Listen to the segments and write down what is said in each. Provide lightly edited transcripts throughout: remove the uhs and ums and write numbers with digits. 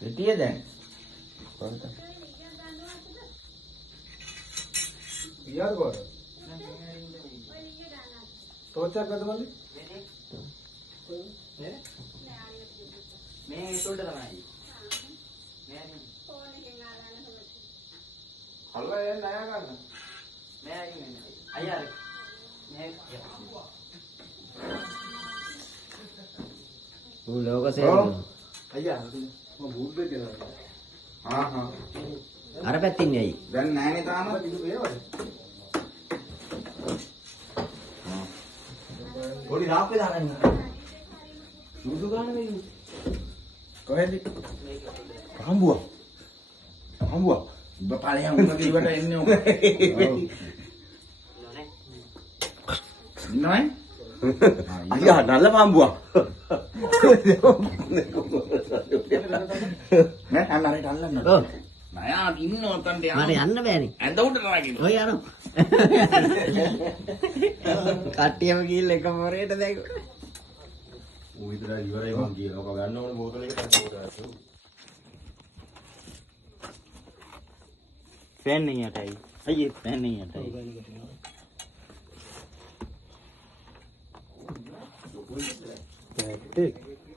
හිටියේ දැන්. කොහෙද? ගියාද කොහෙද? තෝචක් ගත්තමද? මේ ඒකට තමයි. හල්ලා යන්න ණය ගන්න. අයියා वो लोगों से අයියා මම බූට් දෙක ගෙනල්ලා. අර පැත්තින් නෙයි දැන් නෑනේ තාම පිටු වේවද? පොඩි රාප්පේ දාන්න සුදු ගන්න මේ කොහෙද? හම්බුවා. හම්බුවා. බපාලේ හම්බුවා කිව්වට එන්නේ ඔක. නෑ. අයියා නල්ල පම්බුවා නෑ අල්ලන්න අල්ලන්න. ඔව් නෑ ඉන්නව තන්ට යන්න. මට යන්න බෑනේ. ඇඳ උඩට නාගින්න. ඔය යනවා. කට්ටියම ගිහින් එකම වරේට දැන්. ඌ විතරයි ඉවරයි මං කියනවා. ඔක ගන්න ඕන බෝතලයකට ගන්න. फैन नहीं हटा ये फैन नहीं हटा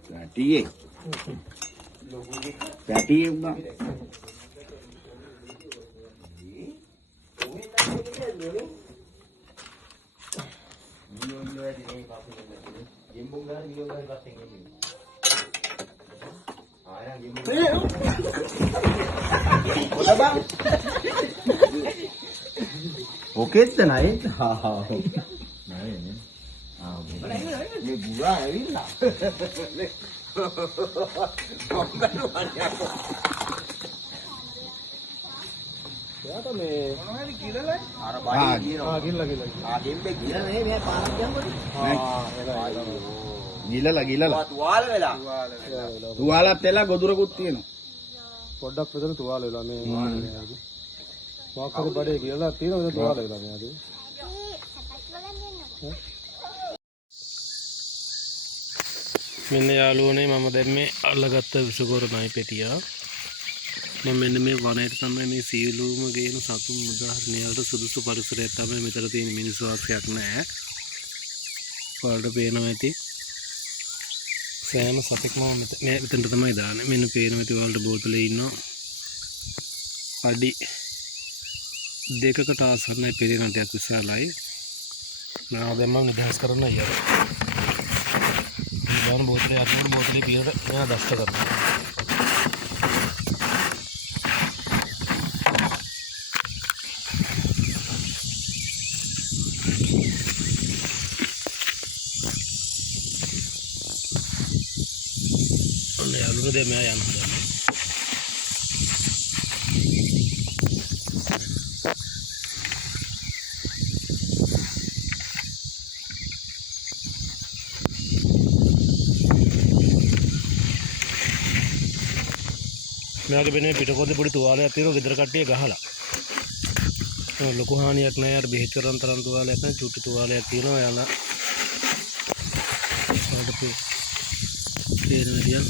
පැටියේ පැටියේ උනා ओके तो नहीं මේ බුරා ඇවිල්ලා යාට මේ මොනවද කියලා අර බඩේ කියනවා ගිල්ලා ගෙම්බේ ගිල්ලා නේ මේ පාරක් ගිල්ලා ගිල්ලා තුවාල වෙලා තුවාලත් වෙලා ගොදුරකුත් තියෙනවා පොඩ්ඩක් විතර තුවාල වෙලා මේ මොකක්ද බඩේ කියලා තියෙනවා තුවාල වෙලා මේ ආදී මෙන්න යාළුවනේ මම දැන් මේ අල්ලගත්ත විසකෝරණයි පෙටියා මම මෙන්න මේ වනයේට තමයි මේ සීලූම ගේන සතුන් උදාහරණයකට සුදුසු පරිසරයක් තමයි මෙතන තියෙන මිනිස්සු වාසයක් නැහැ. ඔයාලට පේනවා ඇති. සෑම සතෙක්ම මෙතනට තමයි දාන්නේ. මෙන්න පේනවා ඇති ඔයාලට බෝතලේ ඉන්නවා. අඩි දෙකකට ආසන්නයි පෙරේන ටිකක් විශාලයි. මම දැන් මම නිදහස් කරන්න අයියා. දාන බෝතලේ අතට බෝතලේ පිරට මෙයා දෂ්ට කරනවා. ඔන්න යාළුවෝ දැන් මෙයා යනවා. මෙයාගේ වෙනේ පිටකොද්දේ පොඩි තුවාලයක් තියෙනවා ගෙදර කට්ටිය ගහලා. ලොකු හානියක් නෑ අර බෙහෙත් කරන් තරම් තුවාලයක් නෑ චුටි තුවාලයක් තියෙනවා යන. ඒකට පේන විදියට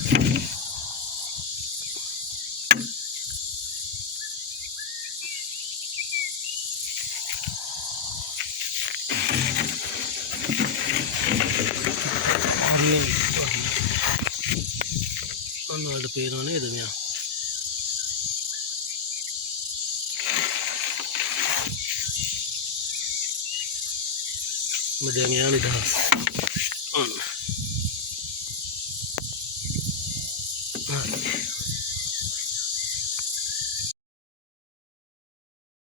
අනේ ඔන්නවලට පේනව නේද මෙයා මදන් යා නිදහස් ඔන්න